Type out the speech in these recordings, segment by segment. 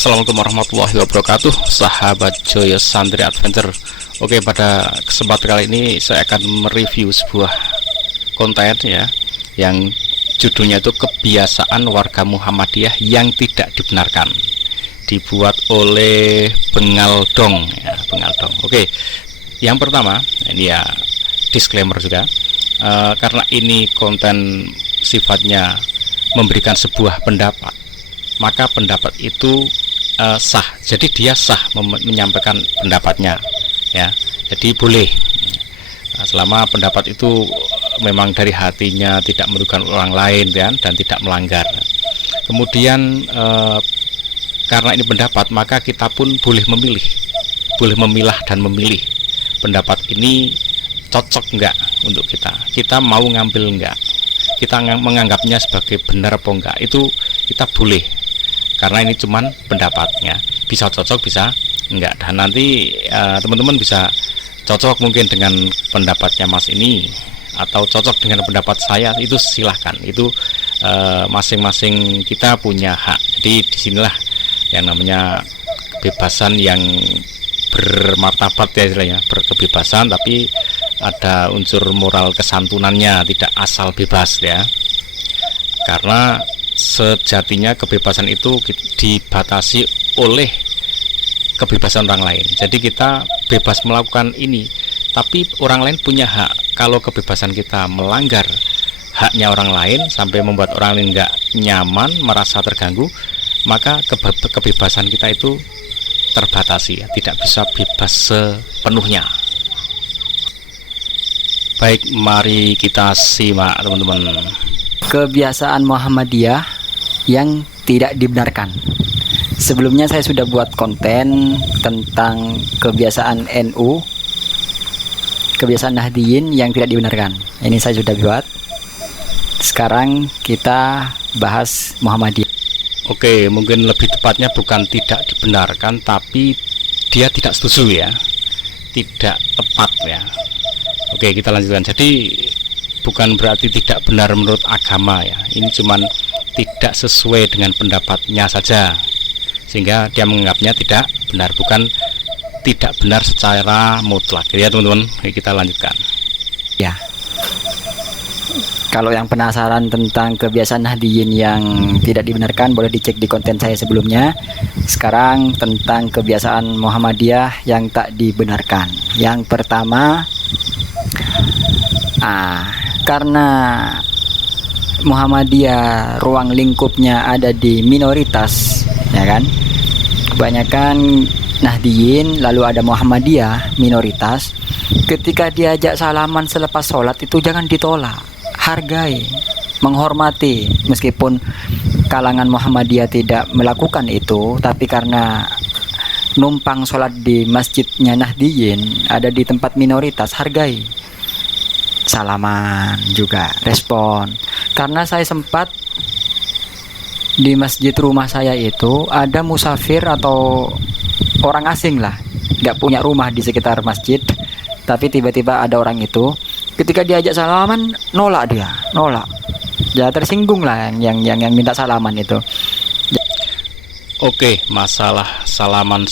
Assalamualaikum warahmatullahi wabarakatuh, sahabat Joyous Santri Adventure. Oke, pada kesempatan kali ini saya akan mereview sebuah konten ya, yang judulnya itu kebiasaan warga Muhammadiyah yang tidak dibenarkan, dibuat oleh Bengal Dong ya, Bengal Dong. Oke, yang pertama ini ya disclaimer juga, karena ini konten sifatnya memberikan sebuah pendapat, maka pendapat itu sah. Jadi dia sah menyampaikan pendapatnya ya. Jadi boleh, selama pendapat itu memang dari hatinya, tidak merugikan orang lain kan, dan tidak melanggar. Kemudian karena ini pendapat, maka kita pun boleh memilih, boleh memilah dan memilih pendapat ini cocok enggak untuk kita mau ngambil enggak, kita menganggapnya sebagai benar apa enggak, itu kita boleh. Karena ini cuman pendapatnya, bisa cocok bisa enggak, dan nanti teman-teman bisa cocok mungkin dengan pendapatnya Mas ini, atau cocok dengan pendapat saya, itu silahkan. Itu masing-masing kita punya hak. Jadi disinilah yang namanya kebebasan yang bermartabat ya istilahnya, berkebebasan tapi ada unsur moral kesantunannya, tidak asal bebas ya. Karena sejatinya kebebasan itu dibatasi oleh kebebasan orang lain. Jadi kita bebas melakukan ini, tapi orang lain punya hak. Kalau kebebasan kita melanggar haknya orang lain sampai membuat orang lain nggak nyaman, merasa terganggu, maka kebebasan kita itu terbatasi ya, tidak bisa bebas sepenuhnya. Baik, mari kita simak teman-teman. Kebiasaan Muhammadiyah yang tidak dibenarkan. Sebelumnya saya sudah buat konten tentang kebiasaan NU, kebiasaan Nahdiyin yang tidak dibenarkan. Ini saya sudah buat. Sekarang kita bahas Muhammadiyah. Oke, mungkin lebih tepatnya bukan tidak dibenarkan, tapi dia tidak setuju ya, tidak tepat ya. Oke, kita lanjutkan. Jadi bukan berarti tidak benar menurut agama ya, ini cuman tidak sesuai dengan pendapatnya saja, sehingga dia menganggapnya tidak benar, bukan tidak benar secara mutlak ya teman-teman. Kita lanjutkan ya. Kalau yang penasaran tentang kebiasaan Nahdiyin yang tidak dibenarkan, boleh dicek di konten saya sebelumnya. Sekarang tentang kebiasaan Muhammadiyah yang tak dibenarkan. Yang pertama, karena Muhammadiyah ruang lingkupnya ada di minoritas, ya kan? Kebanyakan Nahdiyin, lalu ada Muhammadiyah minoritas. Ketika diajak salaman selepas sholat itu jangan ditolak, hargai, menghormati. Meskipun kalangan Muhammadiyah tidak melakukan itu, tapi karena numpang sholat di masjidnya Nahdiyin, ada di tempat minoritas, hargai, salaman juga, respon. Karena saya sempat di masjid rumah saya itu ada musafir atau orang asing lah, nggak punya rumah di sekitar masjid, tapi tiba-tiba ada orang itu, ketika diajak salaman nolak, dia nolak, ya tersinggung lah yang minta salaman itu. Oke, masalah salaman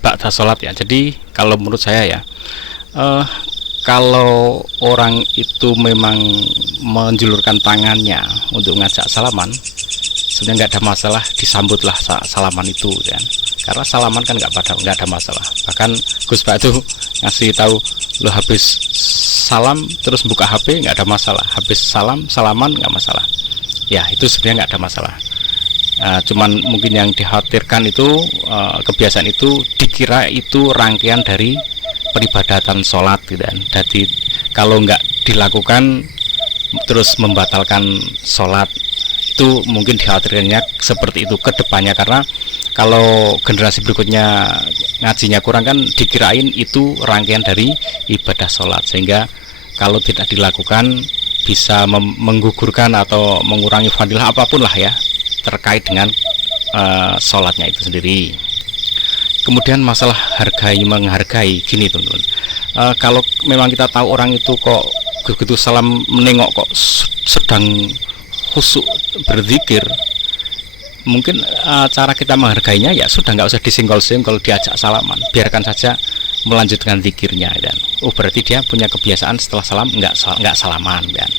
ba'da sholat ya. Jadi kalau menurut saya ya, kalau orang itu memang menjulurkan tangannya untuk ngajak salaman, sebenarnya nggak ada masalah, disambutlah salaman itu kan. Karena salaman kan nggak ada masalah. Bahkan Gus Pak itu ngasih tahu, lo habis salam terus buka HP nggak ada masalah, habis salaman nggak masalah. Ya itu sebenarnya nggak ada masalah. Cuman mungkin yang dikhawatirkan itu kebiasaan itu dikira itu rangkaian dari peribadatan sholat gitu kan. Jadi kalau nggak dilakukan terus membatalkan sholat, itu mungkin dikhawatirkannya seperti itu ke depannya. Karena kalau generasi berikutnya ngajinya kurang kan dikirain itu rangkaian dari ibadah sholat, sehingga kalau tidak dilakukan bisa menggugurkan atau mengurangi fadilah apapun lah ya terkait dengan sholatnya itu sendiri. Kemudian masalah menghargai gini teman-teman, kalau memang kita tahu orang itu kok begitu salam menengok kok sedang khusyuk berzikir, mungkin cara kita menghargainya ya sudah, nggak usah disenggol-senggol, diajak salaman, biarkan saja melanjutkan zikirnya dan berarti dia punya kebiasaan setelah salam nggak salaman kan,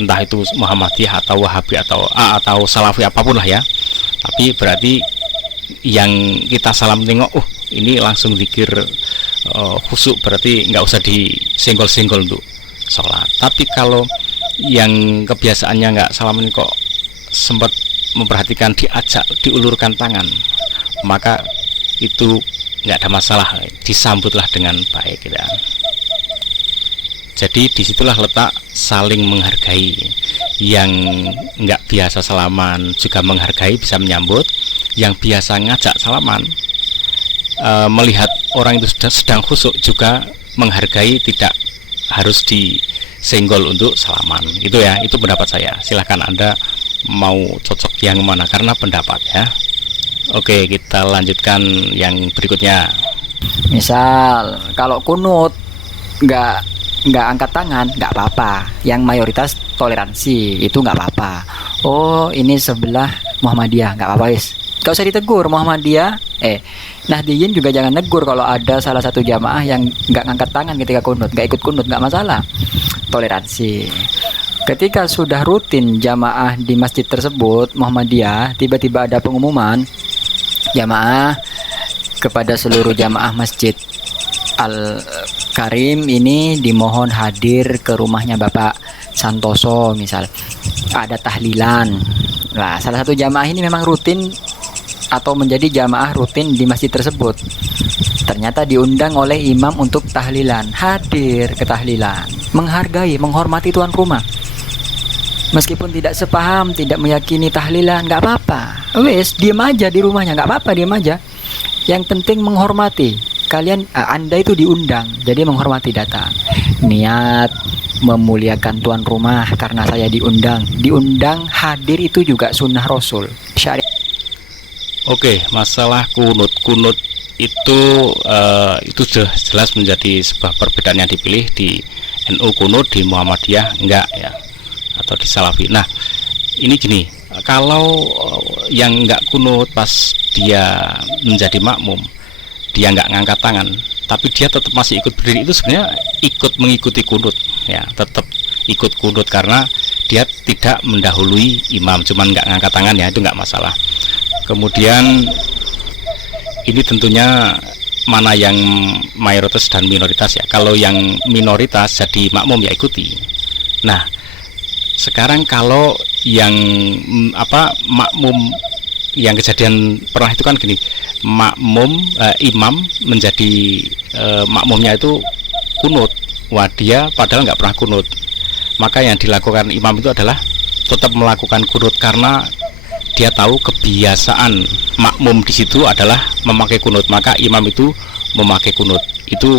entah itu Muhammadiyah atau Wahabi atau Salafi apapun lah ya, tapi berarti yang kita salam tengok ini langsung zikir khusyuk, berarti nggak usah disenggol-senggol untuk sholat. Tapi kalau yang kebiasaannya nggak salaman kok sempat memperhatikan, diajak, diulurkan tangan, maka itu nggak ada masalah, disambutlah dengan baik gitu. Jadi disitulah letak saling menghargai. Yang nggak biasa salaman juga menghargai, bisa menyambut. Yang biasa ngajak salaman, melihat orang itu sedang khusyuk juga menghargai, tidak harus disenggol untuk salaman. Itu ya, itu pendapat saya. Silahkan Anda mau cocok yang mana, karena pendapat ya. Oke, kita lanjutkan yang berikutnya. Misal kalau kunut nggak angkat tangan, nggak apa-apa. Yang mayoritas toleransi itu nggak apa-apa. Oh, ini sebelah Muhammadiyah, nggak apa-apa wis. Gak usah ditegur Muhammadiyah. Nahdiyin juga jangan negur kalau ada salah satu jamaah yang nggak ngangkat tangan ketika kunut, nggak ikut kunut, nggak masalah. Toleransi. Ketika sudah rutin jamaah di masjid tersebut Muhammadiyah, tiba-tiba ada pengumuman, jamaah, kepada seluruh jamaah Masjid Al-Karim ini dimohon hadir ke rumahnya Bapak Santoso, misal ada tahlilan. Nah, salah satu jamaah ini memang rutin atau menjadi jamaah rutin di masjid tersebut, ternyata diundang oleh imam untuk tahlilan, hadir ke tahlilan, menghargai, menghormati tuan rumah. Meskipun tidak sepaham, tidak meyakini tahlilan, nggak apa-apa. Wes, diam aja di rumahnya, nggak apa-apa, diam aja. Yang penting menghormati. Kalian, Anda itu diundang, jadi menghormati datang. Niat memuliakan tuan rumah karena saya diundang. Diundang hadir itu juga sunnah Rasul. Syariat. Oke, masalah kunut itu sudah jelas menjadi sebuah perbedaan yang dipilih di NU kunut, di Muhammadiyah enggak ya, atau di Salafi. Nah, ini gini, kalau yang enggak kunut pas dia menjadi makmum, dia enggak ngangkat tangan, tapi dia tetap masih ikut berdiri, itu sebenarnya ikut mengikuti kunut ya, tetap ikut kunut karena dia tidak mendahului imam, cuman enggak ngangkat tangan ya, itu enggak masalah. Kemudian ini tentunya mana yang mayoritas dan minoritas ya. Kalau yang minoritas jadi makmum ya ikuti. Nah, sekarang kalau yang makmum, yang kejadian pernah itu kan gini, makmum imam menjadi makmumnya itu kunut. Wah, dia padahal nggak pernah kunut. Maka yang dilakukan imam itu adalah tetap melakukan kunut karena dia tahu kebiasaan makmum di situ adalah memakai kunut, maka imam itu memakai kunut. Itu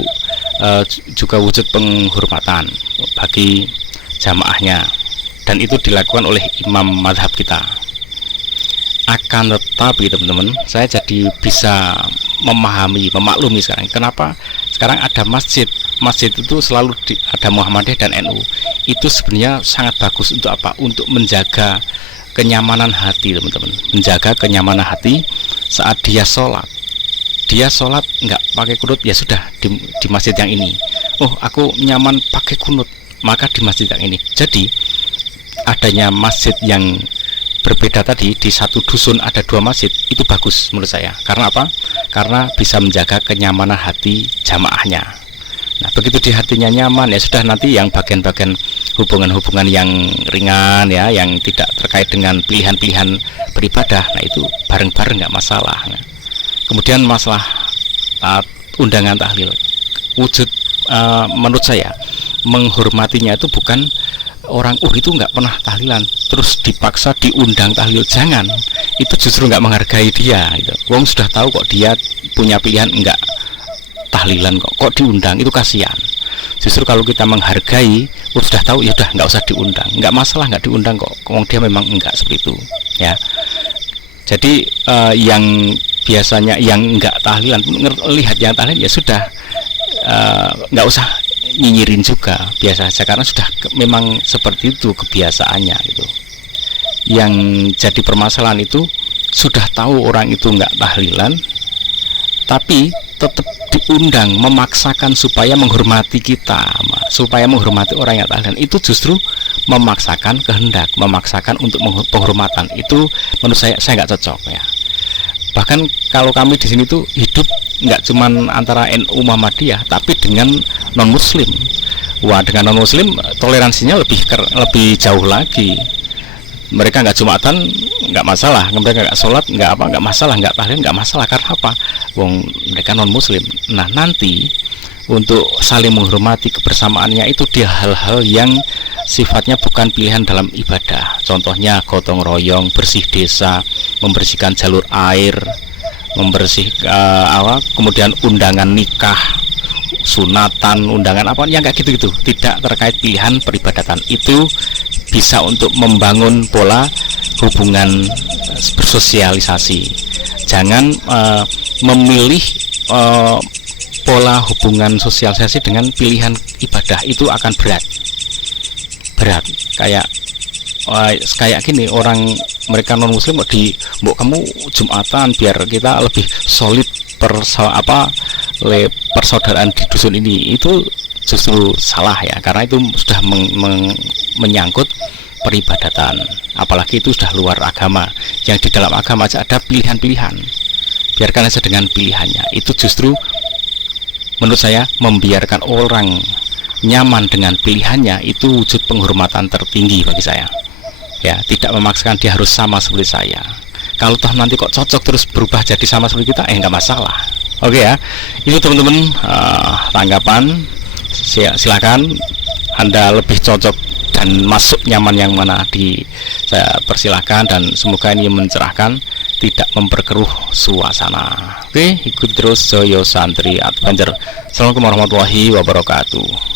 juga wujud penghormatan bagi jamaahnya, dan itu dilakukan oleh imam madhab kita. Akan tetapi teman-teman, saya jadi bisa memahami, memaklumi sekarang kenapa sekarang ada masjid itu selalu ada Muhammadiyah dan NU. Itu sebenarnya sangat bagus untuk apa? Untuk menjaga kenyamanan hati teman-teman, menjaga kenyamanan hati saat dia sholat. Dia sholat nggak pakai kunut, ya sudah di masjid yang ini. Oh, aku nyaman pakai kunut, maka di masjid yang ini. Jadi adanya masjid yang berbeda tadi, di satu dusun ada dua masjid, itu bagus menurut saya. Karena apa? Karena bisa menjaga kenyamanan hati jamaahnya. Nah, begitu di hatinya nyaman, ya sudah, nanti yang bagian-bagian hubungan-hubungan yang ringan ya, yang tidak terkait dengan pilihan-pilihan beribadah, nah itu bareng-bareng nggak masalah. Nah, kemudian masalah undangan tahlil, wujud menurut saya menghormatinya itu bukan orang itu nggak pernah tahlilan terus dipaksa diundang tahlil, jangan. Itu justru nggak menghargai dia gitu. Wong sudah tahu kok dia punya pilihan enggak tahlilan, kok diundang, itu kasihan. Justru kalau kita menghargai, sudah tahu ya udah nggak usah diundang, nggak masalah nggak diundang kok, wong dia memang enggak seperti itu ya. Jadi yang biasanya yang enggak tahlilan, lihat yang tahlilan ya sudah, nggak usah nyinyirin juga, biasa saja, karena sudah memang seperti itu kebiasaannya gitu. Yang jadi permasalahan itu sudah tahu orang itu nggak tahlilan, tapi tetap diundang, memaksakan supaya menghormati kita, supaya menghormati orang yang tahlilan, itu justru memaksakan kehendak, memaksakan untuk penghormatan. Itu menurut saya nggak cocok ya. Bahkan kalau kami di sini tuh hidup nggak cuman antara NU Muhammadiyah, tapi dengan non Muslim. Wah, dengan non Muslim toleransinya lebih jauh lagi. Mereka nggak jumatan nggak masalah, mereka nggak sholat nggak masalah, nggak tahlil nggak masalah. Karena apa? Wong mereka non Muslim. Nah, nanti untuk saling menghormati kebersamaannya itu dia hal-hal yang sifatnya bukan pilihan dalam ibadah. Contohnya gotong royong, bersih desa, membersihkan jalur air, kemudian undangan nikah, sunatan, undangan apa yang kayak gitu-gitu, tidak terkait pilihan peribadatan. Itu bisa untuk membangun pola hubungan bersosialisasi. Jangan memilih pola hubungan sosialisasi dengan pilihan ibadah, itu akan berat. Kayak gini, orang mereka non muslim mbok kamu jumatan biar kita lebih solid persaudaraan di dusun ini. Itu justru salah ya, karena itu sudah menyangkut peribadatan, apalagi itu sudah luar agama. Yang di dalam agama aja ada pilihan-pilihan, biarkan saja dengan pilihannya. Itu justru menurut saya membiarkan orang nyaman dengan pilihannya, itu wujud penghormatan tertinggi bagi saya ya. Tidak memaksakan dia harus sama seperti saya. Kalau toh nanti kok cocok terus berubah jadi sama seperti kita, nggak masalah. Oke ya, itu teman-teman tanggapan. Silakan Anda lebih cocok dan masuk nyaman yang mana, saya persilahkan, dan semoga ini mencerahkan, tidak memperkeruh suasana. Oke, ikuti terus Joyo Santri Adventure. Assalamualaikum warahmatullahi wabarakatuh.